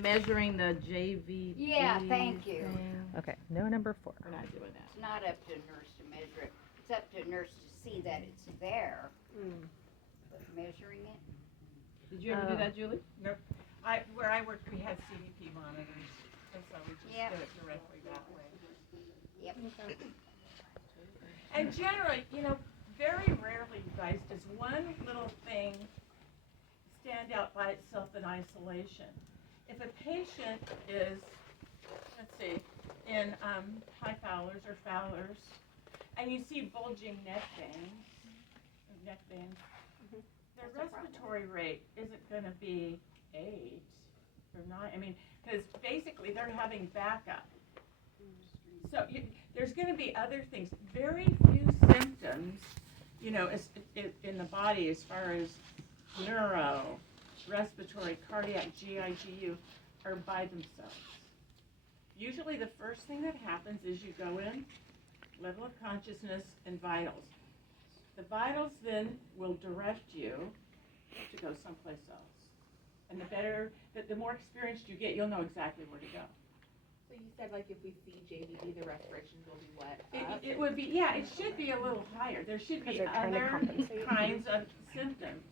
measuring the JVD. Yeah, thank you. thing. Okay, no number 4. We're not doing that. It's not up to a nurse to measure it. It's up to a nurse to see that it's there. But measuring it, Did you ever do that, Julie? Where I worked, we had CDP monitors, and so we just Yep. did it directly that way. yep. And generally, very rarely, you guys, does one little thing stand out by itself in isolation. If a patient is, let's see, in high Fowler's or Fowler's, and you see bulging neck veins, their respiratory rate isn't going to be 8 or 9. I mean, because basically they're having backup. So there's going to be other things. Very few symptoms, in the body as far as neuro, respiratory, cardiac, GI, GU are by themselves. Usually the first thing that happens is you go in, level of consciousness, and vitals. The vitals then will direct you to go someplace else. And the more experienced you get, you'll know exactly where to go. So you said like if we see JVD, the respirations will be what? It would be, it should be a little higher. There should be they're trying to other compensate. kinds of symptoms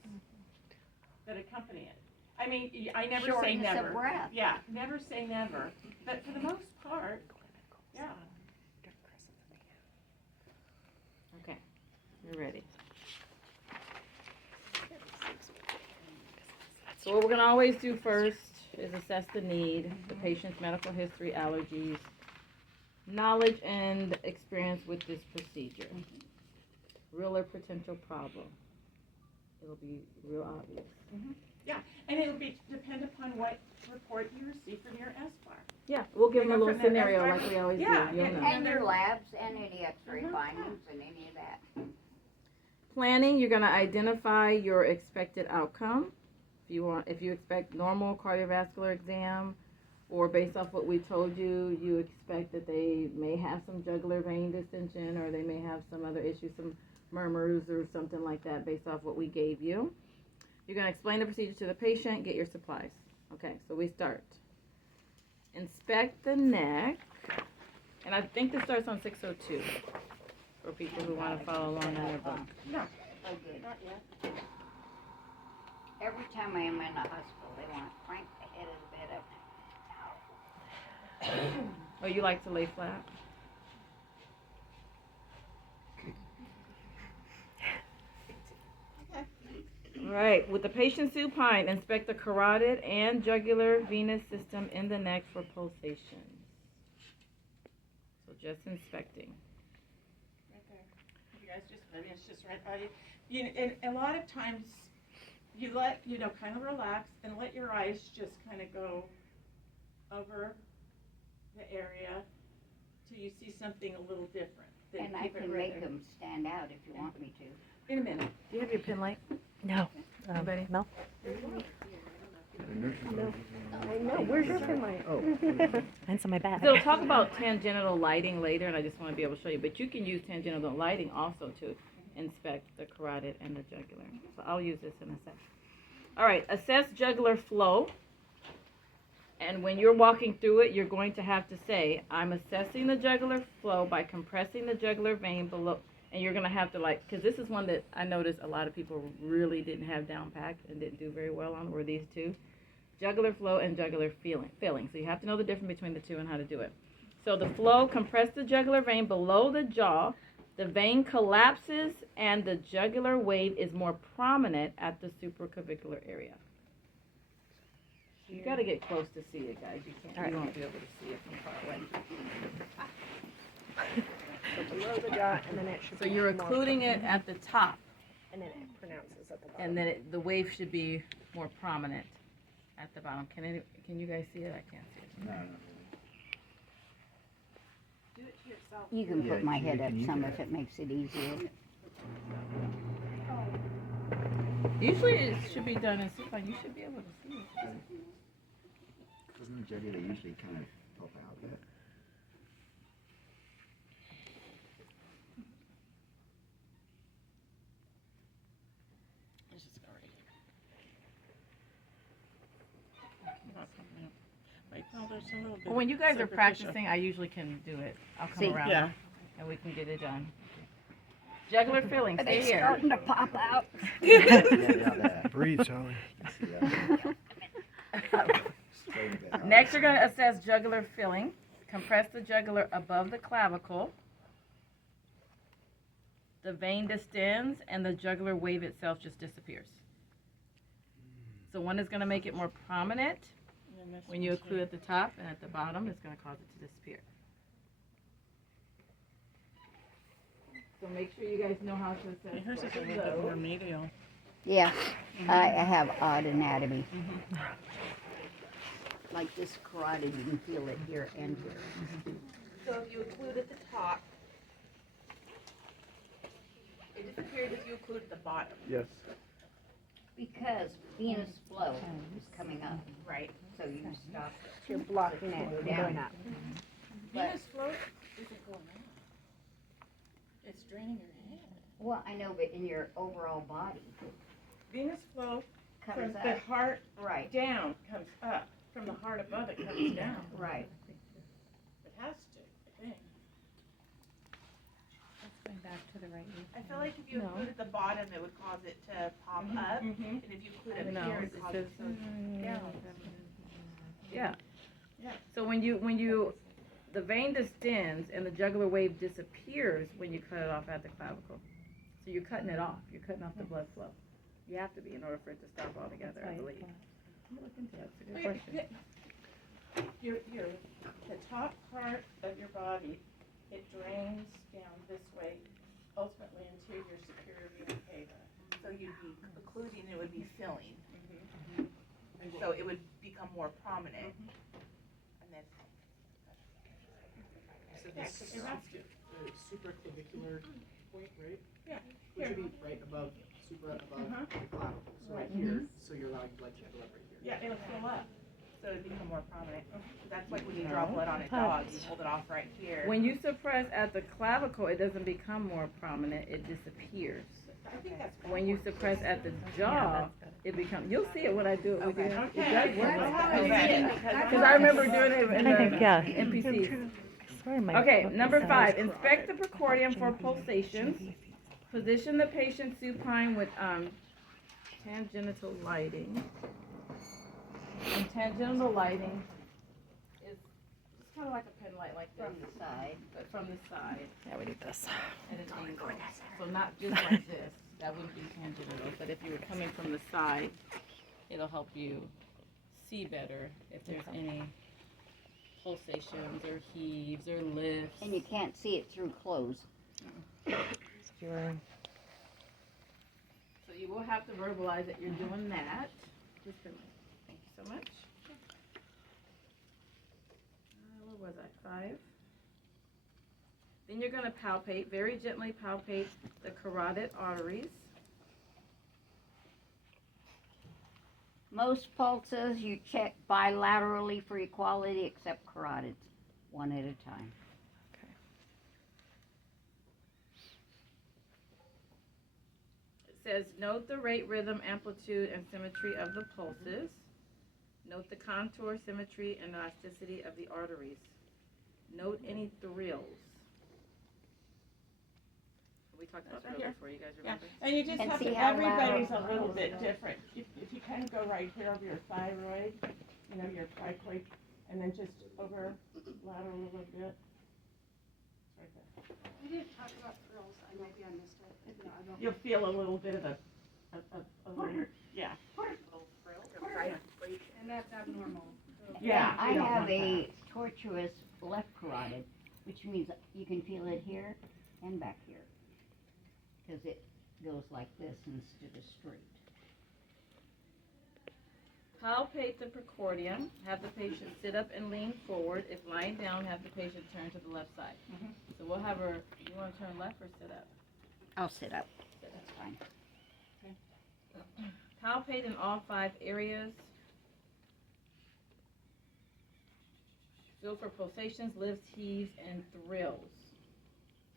that accompany it. I mean, I never say Shortness of never. breath. Yeah, never say never. But for the most part, yeah. Okay, you're ready. So what we're gonna always do first is assess the need, the patient's medical history, allergies, knowledge and experience with this procedure. Real or potential problem. It'll be real obvious. And it'll depend upon what report you receive from your SBAR. Yeah, we'll give them a You know, little from the scenario SBAR like we always do. yeah, You'll know. And your labs and any x-ray findings and any of that. Planning, you're gonna identify your expected outcome. If you expect normal cardiovascular exam, or based off what we told you, you expect that they may have some jugular vein distension, or they may have some other issue, some murmurs or something like that based off what we gave you. You're gonna explain the procedure to the patient, get your supplies. Okay, so we start. Inspect the neck, and I think this starts on 602 for people who wanna follow along in their book. No, Oh, good. not yet. Every time I am in the hospital, they want to crank the head of the bed up. Oh, you like to lay flat? All right, with the patient supine, inspect the carotid and jugular venous system in the neck for pulsations. So just inspecting. Right there. You guys just, it's just right by you. And a lot of times, you let, kind of relax and let your eyes just kind of go over the area till you see something a little different. Then And I keep it can right make there. them stand out if you want me to. In a minute. Do you have your pen light? No. Anybody? No. I know. Where's your pen light? Oh. Mine's on my bag. So we'll talk about tangential lighting later, and I just want to be able to show you. But you can use tangential lighting also to inspect the carotid and the jugular. So I'll use this in a sec. All right, assess jugular flow. And when you're walking through it, you're going to have to say, I'm assessing the jugular flow by compressing the jugular vein below. And you're going to have to because this is one that I noticed a lot of people really didn't have down packed and didn't do very well on, were these two. Jugular flow and jugular filling. So you have to know the difference between the two and how to do it. So the flow, compress the jugular vein below the jaw. The vein collapses and the jugular wave is more prominent at the supraclavicular area. You got to get close to see it, guys. You won't be able to see it from far away. So below the jaw, and then it should So be you're more occluding it at the top, and then it pronounces at the bottom. and then the wave should be more prominent at the bottom. Can you guys see it? I can't see it. No, no. Do it to yourself. You can Yeah, put my head you up can some use if that. it makes it easier. Usually it should be done in supine. You should be able to see it. Doesn't the jugular usually kind of pop out a bit? Let's just go right here. Not coming out. Like, no, there's a little bit. Well, when you guys are superficial. practicing, I usually can do it. I'll come See? around Yeah. and we can get it done. Jugular filling, Are stay they here. starting to pop out? Breathe, Sally. Next, you're gonna assess jugular filling. Compress the jugular above the clavicle. The vein distends and the jugular wave itself just disappears. So one is gonna make it more prominent. And this When you one's occlude at the top and at the bottom, it's gonna cause it to disappear. So make sure you guys know how to assess. here. Hers is a both of little bit those. more medial. Yeah, I have odd anatomy. Like this carotid, you can feel it here and here. So if you occlude at the top, it disappears if you occlude at the bottom, Yes. Because venous flow is coming up, right? so you stop it. You're blocking it from going up. But- Venous flow isn't going on. It's draining your head. Well, I know, but in your overall body, Venous flow from comes the up, heart right, down comes up. From the heart above it comes down. right. It has to, I think. Going back to the right. I feel like if you No. occlude at the bottom, it would cause it to pop up, and if you occlude No, up here, it it causes says- it to down. Yeah. Yeah. So when the vein distends and the jugular wave disappears when you cut it off at the clavicle. So you're cutting it off. You're cutting off the blood flow. You have to be in order for it to stop altogether, I believe. Look into that. It's a good question. The top part of your body, it drains down this way, ultimately into your superior vena cava. So you'd be occluding, it would be filling. So it would become more prominent. And then, So Yeah, this, it has to. the supraclavicular point, right? Yeah, Which here. would be right above, above Uh-huh. the clavicle, so right here, so you're allowing blood to go up right here. Yeah, it'll fill up. so it'd become more prominent. That's like when you draw blood on a dog, you hold it off right here. When you suppress at the clavicle, it doesn't become more prominent. It disappears. I think that's. When you suppress at the jaw, it becomes. You'll see it when I do it with you. Okay. It does work. We'll have it ready, Because I remember doing it in I the think, yeah. NPCs. I swear my Okay, book number says 5, carotid. inspect the precordium for pulsations. Position the patient supine with tangential lighting. And tangential lighting is just kind of like a pen light like this, From the side. but from the side Yeah, we do this. at an angle. So not just like this, that wouldn't be tangential, but if you were coming from the side, it'll help you see better if there's any pulsations or heaves or lifts. And you can't see it through clothes. Your So you will have to verbalize that you're doing that. Just a minute. Thank you so much. Where was I? 5. Then you're going to palpate, very gently palpate the carotid arteries. Most pulses you check bilaterally for equality except carotids, one at a time. It says, note the rate, rhythm, amplitude, and symmetry of the pulses. Note the contour, symmetry, and elasticity of the arteries. Note any thrills. We talked about thrills before, you guys Yeah, remember? and you just And have see to, how everybody's a lateral little pulse bit goes. different. If you kind of go right here over your thyroid, you know, your cricoid, and then just over lateral a little bit. Right there. We didn't talk about thrills, maybe I missed it. No, I don't. You'll feel a little bit of a little, yeah. And that's abnormal. Yeah. I you don't have want a tortuous left carotid, which means you can feel it here and back here. Because it goes like this instead of straight. Palpate the precordium. Have the patient sit up and lean forward. If lying down, have the patient turn to the left side. So we'll have her, you want to turn left or sit up? I'll sit up. That's fine. Palpate in all 5 areas. Feel for pulsations, lifts, heaves, and thrills.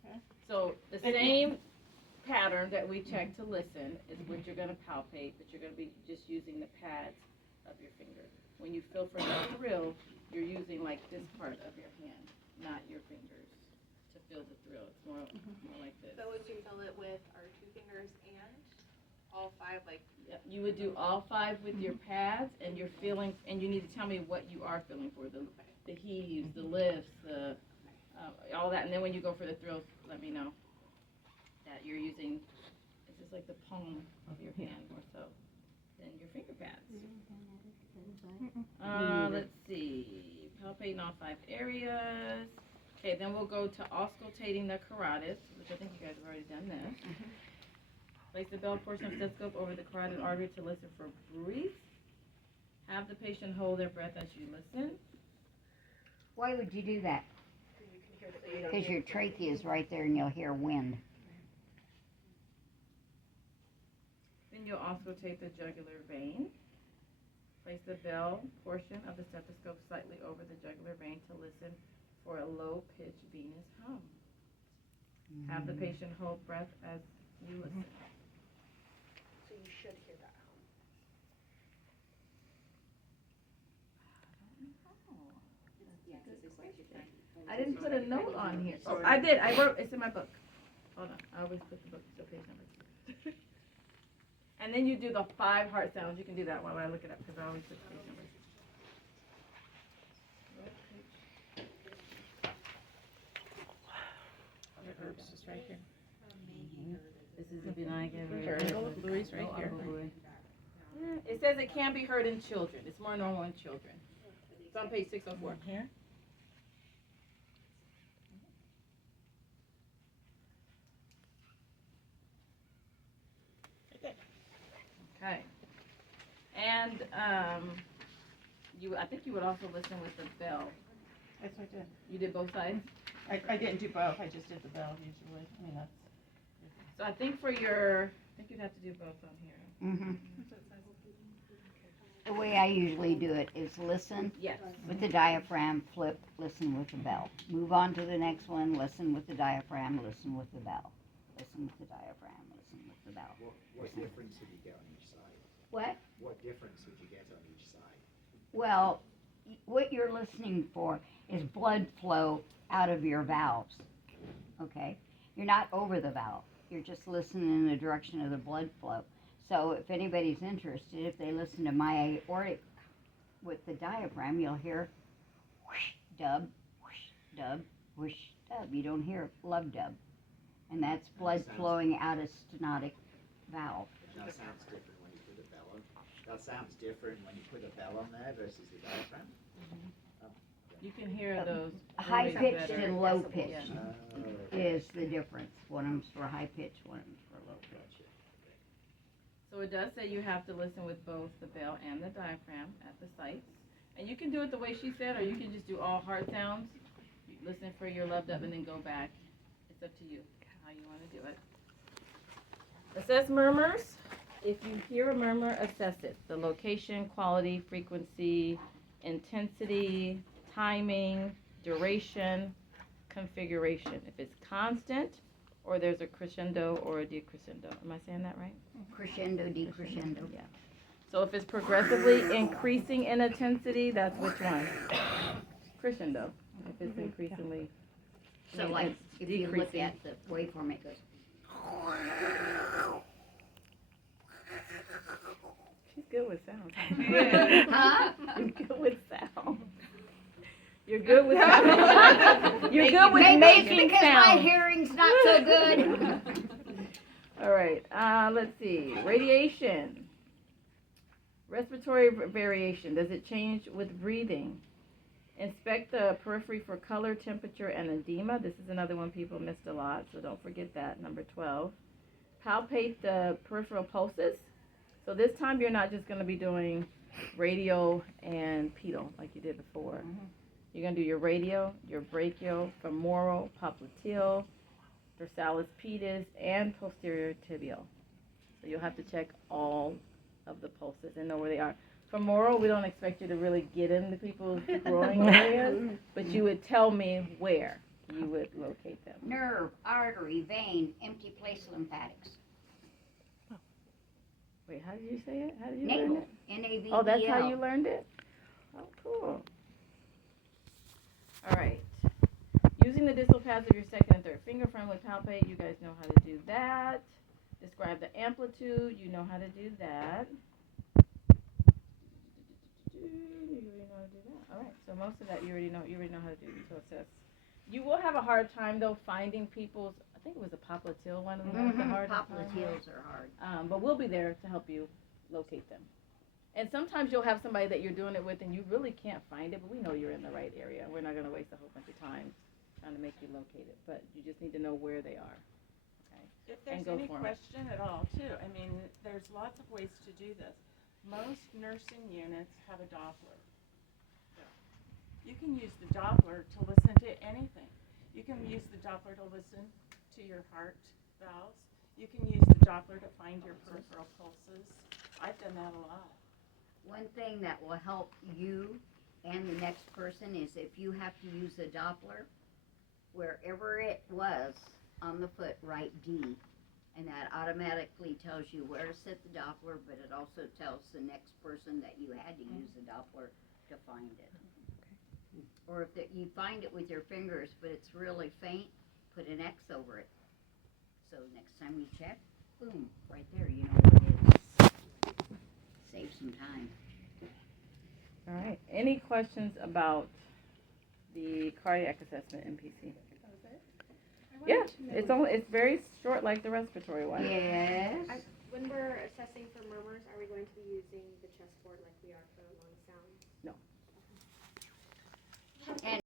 Okay. So the same pattern that we check to listen is what you're going to palpate, but you're going to be just using the pads of your finger. When you feel for a thrill, you're using like this part of your hand, not your fingers, to feel the thrill. It's more like this. So would you fill it with our 2 fingers and all 5, like? Yep, you would do all 5 with your pads, and you're feeling, and you need to tell me what you are feeling for, the heaves, the lifts, the, all that, and then when you go for the thrills, let me know that you're using, it's just like the palm of your hand more so than your finger pads. Let's see, palpating all 5 areas. Okay, then we'll go to auscultating the carotid, which I think you guys have already done this. Place the bell portion of stethoscope over the carotid artery to listen for breath. Have the patient hold their breath as you listen. Why would you do that? Because your trachea is right there and you'll hear wind. Then you'll auscultate the jugular vein. Place the bell portion of the stethoscope slightly over the jugular vein to listen for a low-pitched venous hum. Have the patient hold breath as you listen. So you should hear that hum. I didn't put a note on here. Oh, I did. I wrote. It's in my book. Hold on. I always put the book so page numbers. And then you do the 5 heart sounds. You can do that while I look it up because I always put the page numbers. The herbs is right here. This is the benign Louis right here. It says it can be heard in children. It's more normal in children. It's on page 604. Here? Okay. And I think you would also listen with the bell. Yes, I did. You did both sides? I didn't do both, I just did the bell usually. I mean, that's. So I think I think you'd have to do both on here. Mm-hmm. The way I usually do it is listen Yes. with the diaphragm, flip, listen with the bell. Move on to the next one, listen with the diaphragm, listen with the bell. Listen with the diaphragm, listen with the bell. What difference would you get on each side? What? What difference would you get on each side? Well, what you're listening for is blood flow out of your valves, okay? You're not over the valve. You're just listening in the direction of the blood flow. So if anybody's interested, if they listen to my aortic with the diaphragm, you'll hear whoosh, dub, whoosh, dub, whoosh, dub. You don't hear love dub. And that's blood flowing out of stenotic valve. That sounds different when you put a bell on. That sounds different when you put a bell on there versus the diaphragm. You can hear those. High really pitched better. and low pitched Yeah. is the difference. One of them's for high pitch, one of them's for low pitch. So it does say you have to listen with both the bell and the diaphragm at the sites. And you can do it the way she said, or you can just do all heart sounds. Listen for your love dub and then go back. It's up to you how you want to do it. Assess murmurs. If you hear a murmur, assess it. The location, quality, frequency, intensity, timing, duration, configuration. If it's constant, or there's a crescendo or a decrescendo. Am I saying that right? Crescendo, decrescendo. Yeah. So if it's progressively increasing in intensity, that's which one? Crescendo. If it's increasingly. So like, if you look decreasing. at the waveform, it goes. She's good with sound. Huh? You're good with sound. You're good with sound. You're good with Maybe it's making because my sound. hearing's not so good. All right. Let's see. Radiation. Respiratory variation. Does it change with breathing? Inspect the periphery for color, temperature, and edema. This is another one people missed a lot, so don't forget that. Number 12. Palpate the peripheral pulses. So this time you're not just going to be doing radial and pedal like you did before. You're going to do your radial, your brachial, femoral, popliteal, dorsalis pedis, and posterior tibial. So you'll have to check all of the pulses and know where they are. Femoral, we don't expect you to really get into people's growing areas, but you would tell me where you would locate them. Nerve, artery, vein, empty place lymphatics. Wait, how did you say it? How did you learn Navel, it? N-A-V-E-L. Oh, that's how you learned it? Oh, cool. Placing the distal pads of your second and third finger firmly palpate. You guys know how to do that. Describe the amplitude. You know how to do that. You already know how to do that. All right. So most of that you already know. You already know how to do. So assess. You will have a hard time though finding people's. I think it was a popliteal one of the ones. The hardest Poplar one. heels are hard. But we'll be there to help you locate them. And sometimes you'll have somebody that you're doing it with and you really can't find it, but we know you're in the right area. We're not going to waste a whole bunch of time trying to make you locate it, but you just need to know where they are. Okay. If there's go any for 'em. question at all too, I mean, there's lots of ways to do this. Most nursing units have a Doppler. You can use the Doppler to listen to anything. You can use the Doppler to listen to your heart valves. You can use the Doppler to find your peripheral pulses. I've done that a lot. One thing that will help you and the next person is if you have to use a Doppler, wherever it was on the foot, write D. And that automatically tells you where to set the Doppler, but it also tells the next person that you had to use the Doppler to find it. Or if you find it with your fingers, but it's really faint, put an X over it. So next time you check, boom, right there, you know what it is. Save some time. All right. Any questions about the cardiac assessment MPC? Yeah, it's very short like the respiratory one. Yes. When we're assessing for murmurs, are we going to be using the chessboard like we are